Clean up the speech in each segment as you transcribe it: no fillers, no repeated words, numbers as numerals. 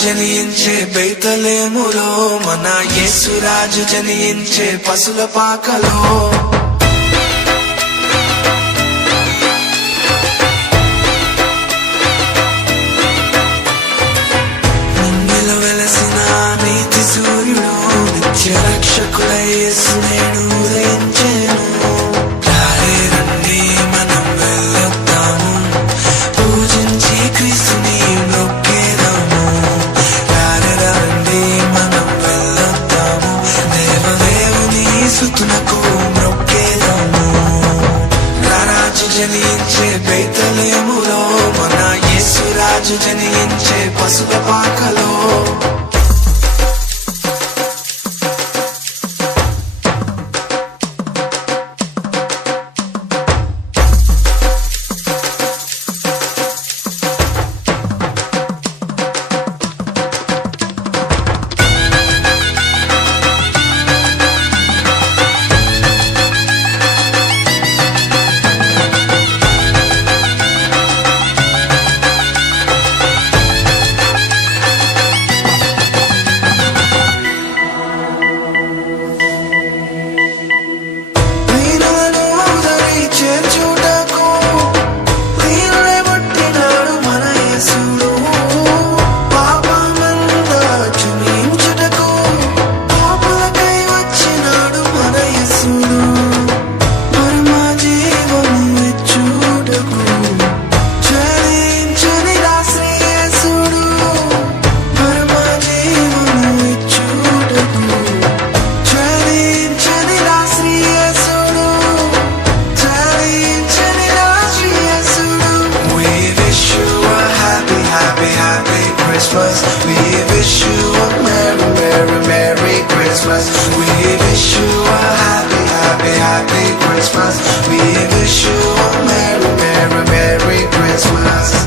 జనించే బెత్లెహేములో మన యేసురాజు జనించే పశుల పాకలో నిన్నెల వెలసిన నీతి సూర్యుడు నిత్య రక్షకుడై యేసు నేడు ఉదయించెను. రారే రండి మనం వెళ్ళొద్దాము, పూజించి క్రీస్తుని మొక్కేదాము. రారే రండి మనం వెళ్ళొద్దాము, దేవదేవుని స్తుతులకు మొక్కేదాము. రారాజు జనించే బెత్లెహేములో మన యేసురాజు జనించే పశుల పాకలో We wish you a merry, merry, merry Christmas. We wish you a happy, happy, happy Christmas. We wish you a merry, merry, merry Christmas.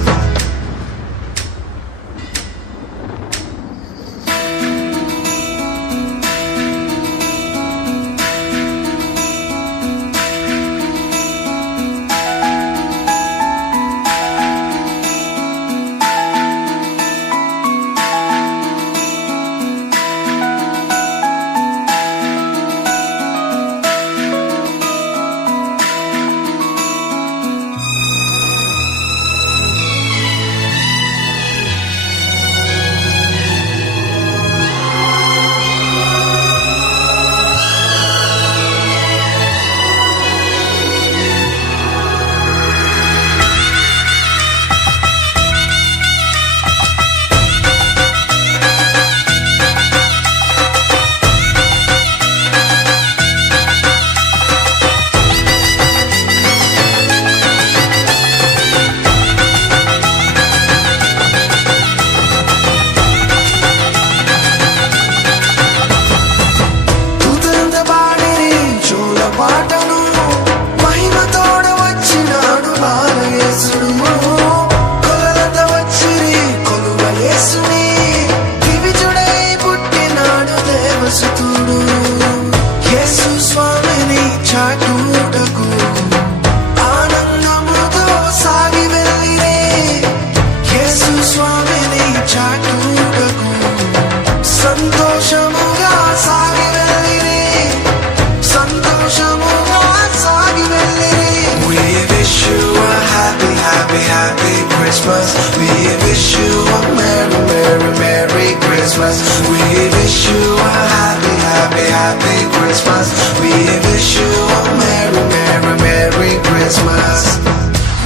Christmas. We wish you a merry, merry, merry Christmas. We wish you a happy, happy, happy Christmas. We wish you a merry, merry, merry Christmas.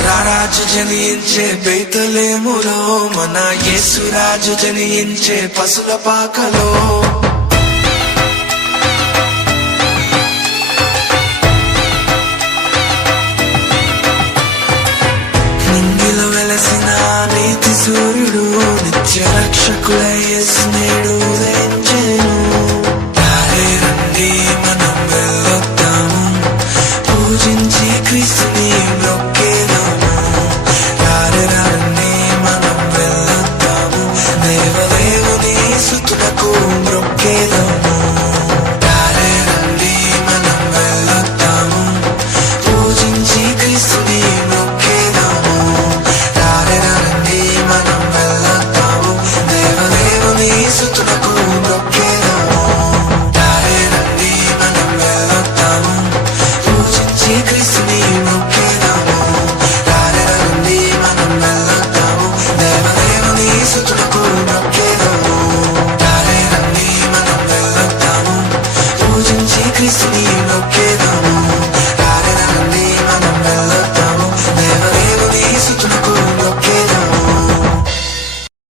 రారాజు జనించే బెత్లెహేములో మన యేసురాజు జనించే పశుల పాకలో